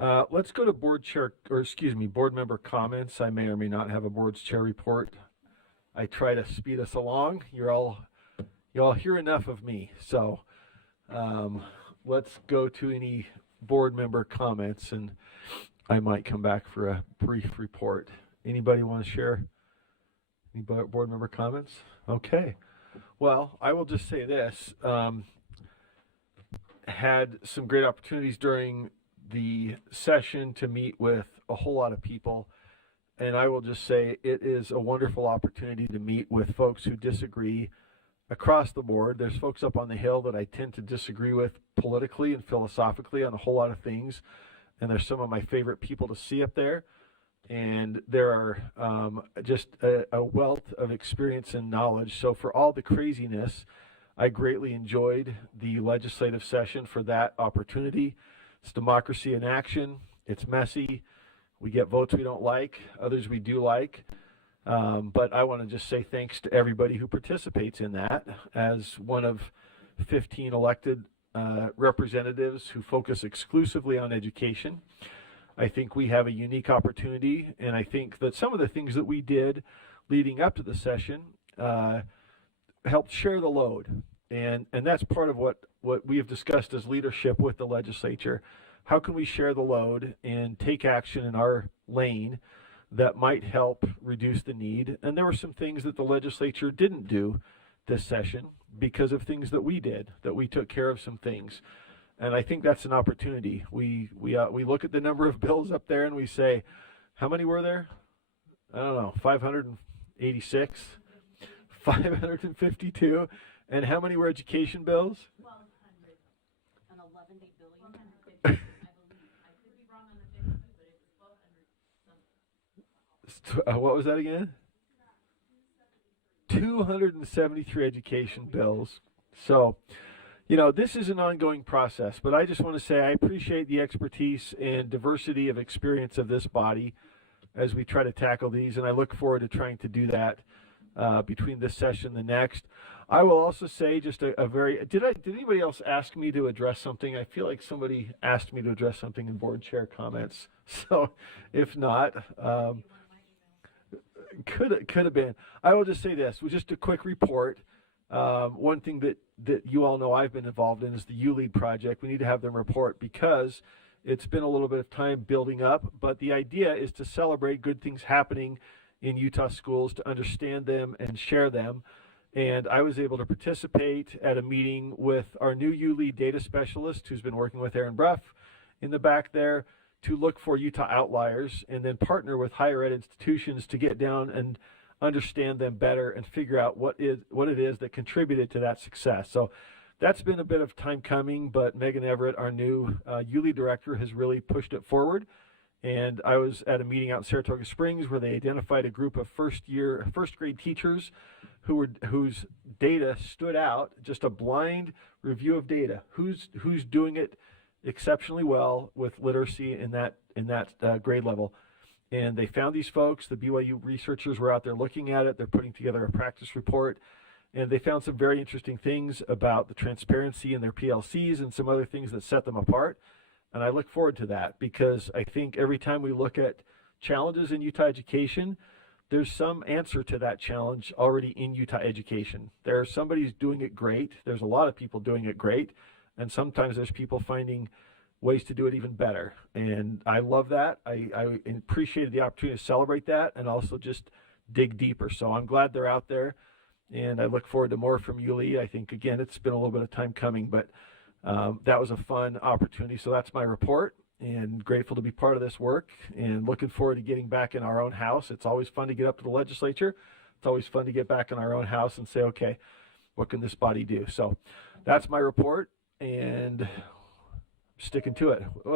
Let's go to board member comments. I may or may not have a board's chair report. I try to speed us along. You all hear enough of me. So let's go to any board member comments, and I might come back for a brief report. Anybody want to share any board member comments? Okay. Well, I will just say this. Had some great opportunities during the session to meet with a whole lot of people, and I will just say it is a wonderful opportunity to meet with folks who disagree across the board. There's folks up on the Hill that I tend to disagree with politically and philosophically on a whole lot of things, and there's some of my favorite people to see up there. And there are just a wealth of experience and knowledge. So for all the craziness, I greatly enjoyed the legislative session for that opportunity. It's democracy in action. It's messy. We get votes we don't like, others we do like. But I want to just say thanks to everybody who participates in that. As one of 15 elected representatives who focus exclusively on education, I think we have a unique opportunity, and I think that some of the things that we did leading up to the session helped share the load. And that's part of what we have discussed as leadership with the legislature. How can we share the load and take action in our lane that might help reduce the need? And there were some things that the legislature didn't do this session because of things that we did, that we took care of some things. And I think that's an opportunity. We look at the number of bills up there and we say, how many were there? I don't know, 586, 552. And how many were education bills? 1,211 billion. I believe. I could be wrong on the figure, but it was 1,200 something. What was that again? 273 education bills. So, this is an ongoing process, but I just want to say I appreciate the expertise and diversity of experience of this body as we try to tackle these, and I look forward to trying to do that between this session and the next. I will also say just did anybody else ask me to address something? I feel like somebody asked me to address something in board chair comments. So if not, could have been. I will just say this, with just a quick report. One thing that you all know I've been involved in is the ULEAD project. We need to have them report because it's been a little bit of time building up, but the idea is to celebrate good things happening in Utah schools, to understand them and share them. And I was able to participate at a meeting with our new ULEAD data specialist who's been working with Aaron Bruff in the back there to look for Utah outliers and then partner with higher ed institutions to get down and understand them better and figure out what it is that contributed to that success. So that's been a bit of time coming, but Megan Everett, our new ULEAD director, has really pushed it forward. And I was at a meeting out in Saratoga Springs where they identified a group of first grade teachers whose data stood out, just a blind review of data. Who's doing it exceptionally well with literacy in that grade level. And they found these folks. The BYU researchers were out there looking at it. They're putting together a practice report. And they found some very interesting things about the transparency in their PLCs and some other things that set them apart. And I look forward to that because I think every time we look at challenges in Utah education, there's some answer to that challenge already in Utah education. Somebody's doing it great. There's a lot of people doing it great. And sometimes there's people finding ways to do it even better. And I love that. I appreciated the opportunity to celebrate that and also just dig deeper. So I'm glad they're out there. And I look forward to more from ULEAD. I think, again, it's been a little bit of time coming, but that was a fun opportunity. So that's my report, and grateful to be part of this work and looking forward to getting back in our own house. It's always fun to get up to the legislature. It's always fun to get back in our own house and say, okay, what can this body do? So that's my report, and sticking to it.